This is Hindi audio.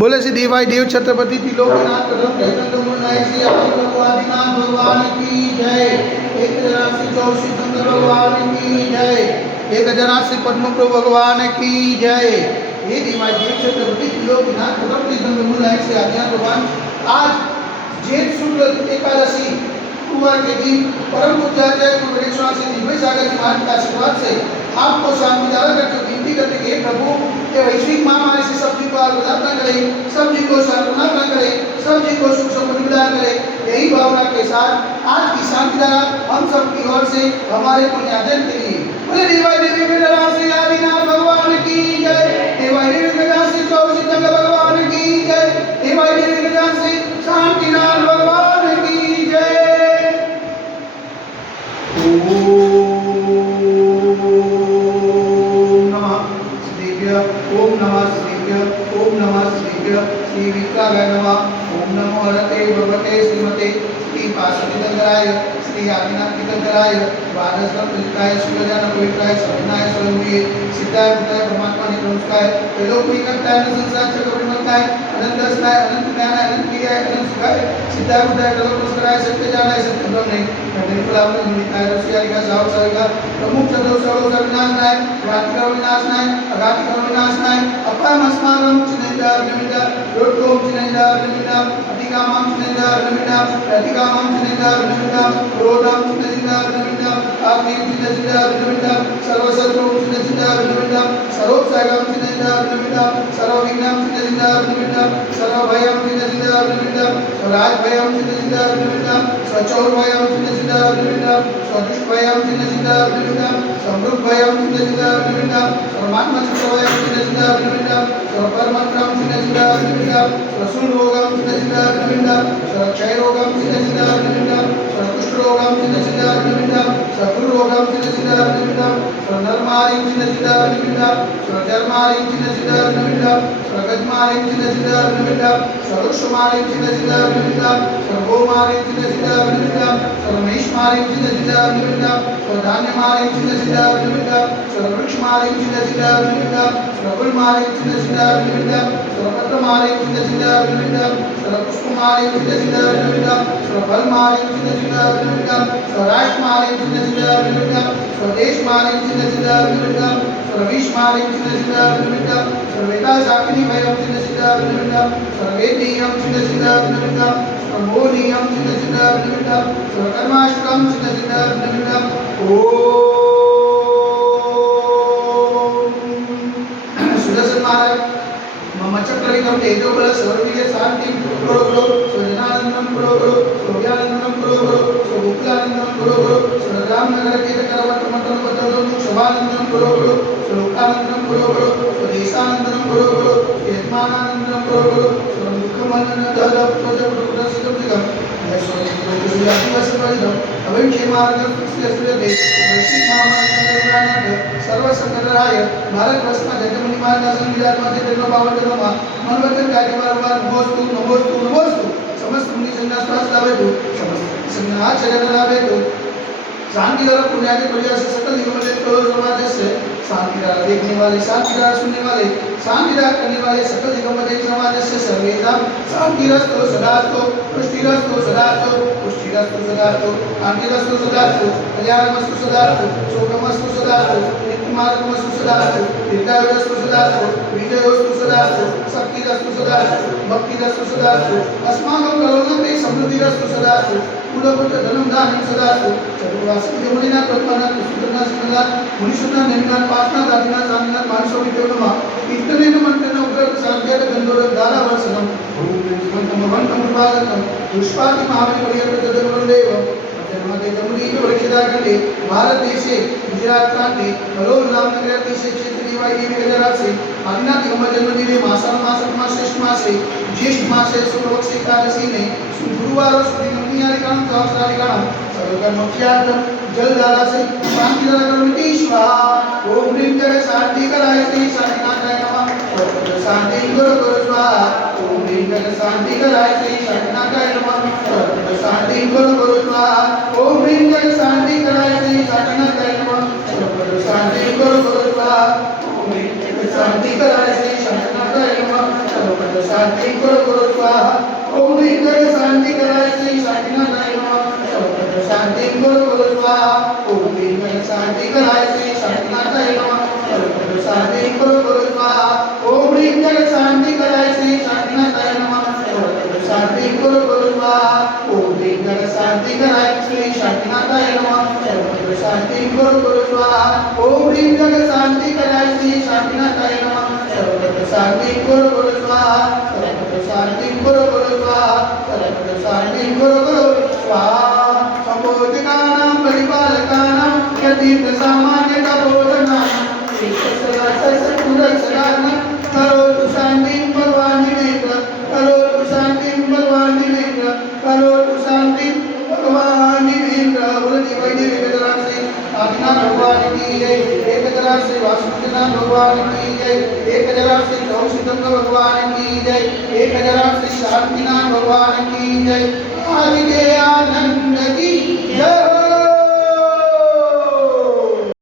बोले श्री देवाई देव छत्रपति त्रिलोकीनाथ श्री आदिनाथ भगवान की जय। एक श्री चौशीतंत्र भगवान की जय। एक श्री पद्म प्रभु भगवान की जय। हे देवाई देव छत्रपति त्रिलोकीनाथ श्री आदिनाथ भगवान। आज जेठ शुक्ल एकादशी गुरुवार के दिन परम पूज्याचार्य गुरुवेश्वर श्री दिव्य सागर जी महाराज के आशीर्वाद से आपको शांति दारा करके विनती करते हैं प्रभु के वैश्विक महामारी से सब जी को आजाद न करे, सब जी को सर्वना न करे, सब जी को सुख समृद्धि प्रदान करे। यही भावना के साथ आज की शांति धारा हम सब की ओर से हमारे पुण्यार्जन के लिए बोले देवाई देवी मेरा श्री आदिनाथ भगवान की जय। देवाई देवी मेरा श्री चौशीतंग भगवान की जय। देवाई देवी मेरा श्री शांतिनाथ भगवान की जय। ओम नमः शिवाय। ओम नमः शिवाय। श्री विक्राय नमः। ओम नमो हरते भगवते श्रीमते श्री पार्श्वतीर्थंकराय श्री आदिनाथ तीर्थंकराय वादस्वंतकाय सुलजान पवित्राय सर्वनाय स्वयंभुवे सिद्धाय बुद्धाय परमात्मा ने नमस्कार। त्रिलोकी करताय संसार चक्रवर्तीमताय अनंतस्ताय अनंत ज्ञानाय अनंत क्रियाय अनंत सुखाय सिद्धाय बुद्धाय कलोकस्कराय सत्य जानाय सत्य ब्रह्मणे निर्मलावन निमित्ताय रसियालिका सावसारिका प्रमुख चतुर सर्व विनाशनाय घाति करो विनाशनाय अघाति करो विनाशनाय अपम अस्माकं चिनेन्द्र निमित्ता रोटोम चिनेन्द्र निमित्ता अतिकामं चिनेन्द्र निमित्ता प्रतिकामं चिनेन्द्र निमित्ता क्रोधं चिनेन्द्र निमित्ता आग्नेयं चिनेन्द्र निमित्ता सर्वशत्रु चिनेन्द्र निमित्ता सर्वोपसागं चिनेन्द्र निमित्ता सर्वविघ्नं चिनेन्द्र निमित्ता सर्वभयं चिनेन्द्र निमित्ता स्वराजभयं चिनेन्द्र निमित्ता स्वचौरभयं चिनेन्द्र निमित्ता स्वदुष्टभयं चिनेन्द्र निमित्ता समृद्धभयं चिनेन्द्र निमित्ता सर्वात्मचित्तभयं चिनेन्द्र निमित्ता सर्वकर्मक्रम चिनेन्द्र निमित्ता स्वशूलरोगं चिनेन्द्र निमित्ता स्वक्षयरोगं चिनेन्द्र निमित्ता स्वकुष्ठरोगं चिनेन्द्र निमित्ता स्वगुरुरोगं चिनेन्द्र निमित्ता स्वनरमारिं चिनेन्द्र निमित्ता स्वचर्मारिं चिनेन्द्र निमित्ता स्वगजमारिं चिनेन्द्र निमित्ता स्ववृक्षमारिं चिनेन्द्र निमित्ता स्वगोमारिं चिनेन्द्र निमित्ता स्वमेषमारिं चिनेन्द्र निमित्ता स्वधान्यमारिं चिनेन्द्र निमित्ता स्ववृक्षमारिं चिनेन्द्र निमित्ता स्वगुलमारिं चिनेन्द्र निमित्ता स्वपत्रमारिं चिनेन्द्र निमित्ता स्वपुष्पमारिं चिनेन्द्र निमित्ता स्वफलमारिं चिनेन्द्र निमित्ता स्वराष्ट्रमारिं चिनेन्द्र निमित्ता स्वदेशमारिं चिनेन्द्र निमित्ता स्वविषमारिं चिनेन्द्र निमित्ता सर्वेदाशाकिनी भयं चिनेन्द्र निमित्ता सर्वेदीयं चिनेन्द्र निमित्ता सर्वोदीयं चिनेन्द्र निमित्ता सर्वकर्माष्टकं चिनेन्द्र निमित्ता ओम सुदर्शन महाराज मम चक्रिकं तेजोबल सर्ववीर्य शांति गुरु गुरु स्वजनानंदं गुरु गुरु स्वव्यानंदं गुरु गुरु स्वभुक्लानंदं गुरु गुरु स्वरामनगर के करवटमंडल पदों शोभानंदं गुरु गुरु स्वलोकानंदं गुरु गुरु स्वदेशानंदं गुरु गुरु यजमानानंदं गुरु गुरु स्वमुखमनंदं ददप स्वजपुरसिद्धं जिगम अभिक्षेमार्गं श्रीयस्त्रदे वैश्विक महामारी सर्व संकटराय भारत वर्ष में जगमुनि महाराज विराजमान से तेनो पावन तेनोमा मनवचन कार्य बारंबार नमोस्तु नमोस्तु नमोस्तु समस्त मुनि संन्यास प्राप्त लावे तो समस्त संन्यास जगत लावे तो शांति और पुण्यादि प्रयास से सकल युगों में तो समाज से शांति धारा देखने वाले शांति धारा सुनने वाले शांति धारा करने वाले सकल युगों में समाज से सर्वेदा शांति रस्तो सदास्तो पुष्टि रस्तो सदास्तो पुष्टि रस्तो सदास्तो शांति रस्तो सदास्तो कल्याण मस्तु सदास्तो शोकमस्तु सदास्तो नित्यमार्गमस्तु सदास्तो दीर्घायुरस्तु सदास्तो विजयोस्तु सदास्तो शक्ति रस्तो सदास्तो भक्ति रस्तो सदास्तो अस्माकं करोनते समृद्धि रस्तो सदास्तो कुलपुत्र धनम दानं सदास्तो चतुर्वासी देवलिना प्रत्मना सुदना सिंहला मुनिषुना नेमिना पासना दादिना सामिना मानसोवि देवनमा इतनेन मंत्रना उग्र सांख्यात गंधोर दारा वर्षनम भूमिवंतम वंतम प्रभागतम पुष्पादि महाबली पर्यंत जगदेव जन्मते जमुनी वृक्षदागंडे भारत देशे गुजरात प्रांते कलोल रामनगर देशे क्षेत्र देवाई देवी गजराज से आदिनाथ यम जन्मदिने मासन श्रेष्ठ मासे ज्येष्ठ मासे शुक्लपक्ष एकादशी ने गुरुवार सुदी नवनियारी काणम सहस्रारी काणम सर्वकर्मख्यातम जलधारा से शांति धारा करमिति स्वाहा। ओम ह्रीं जय शांति कराय श्री शांतिनाथाय नमः शांति गुरु गुरु स्वाहा। ओम ह्रीं जय शांति कराय श्री शांतिनाथाय नमः शांति गुरु गुरु स्वाहा। ओम ह्रीं जय शांति कराय श्री शांतिनाथाय नमः शांति गुरु गुरु स्वाहा। ओम ह्रीं जय शांति कराय श्री शांतिनाथाय नमः शांति गुरु स्वाहा ओम ह्रीं जग शांति कराय श्री शांतिनाथाय नमः सर्वत्र शांति गुरु स्वाहा ओम ह्रीं जग शांति कराय श्री शांतिनाथाय नमः सर्वत्र शांति गुरु स्वाहा ओम ह्रीं जग शांति कराय श्री शांतिनाथाय नमः सर्वत्र शांति गुरु स्वाहा ओम ह्रीं जग शांति कराय श्री शांतिनाथाय नमः सर्वत्र शांति गुरु स्वाहा ओम ह्रीं जग शांति कराय श्री शांतिनाथाय नमः सर्वत्र शांति गुरु स्वाहा सर्वत्र शांति गुरु स्वाहा सर्वत्र शांति गुरु स्वाहा संबोधकानां परिपालकानां यतीर्थ सामान्य तपोधनानां सत्पुरुषाणां करोतु शान्तिं भगवान् दिनेन्द्र करोतु शान्तिं भगवान् दिनेन्द्र करोतु शान्तिं भगवान् दिनेन्द्र बोलिए वैद्य वेदराज श्री आदिनाथ भगवान की जय एक जरा श्री वासुदेवनाथ भगवान की जय एक जरा श्री कौशिक भगवान की जय एक जरा श्री शांतिनाथ भगवान की जय आदि आनंद की जय।